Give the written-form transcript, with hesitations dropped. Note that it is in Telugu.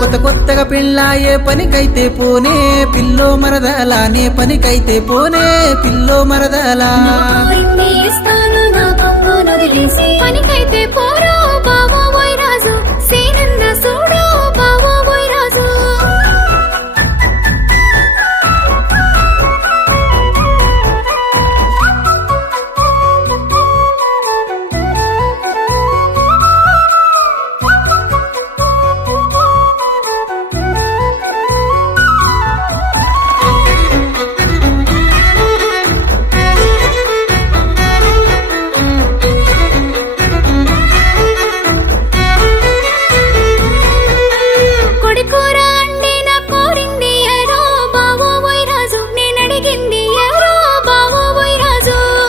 కొత్త కొత్తగా పెళ్ళాయే పనికైతే పోనే పిల్లో మరదలానే పనికైతే పోనే పిల్లో మరదలా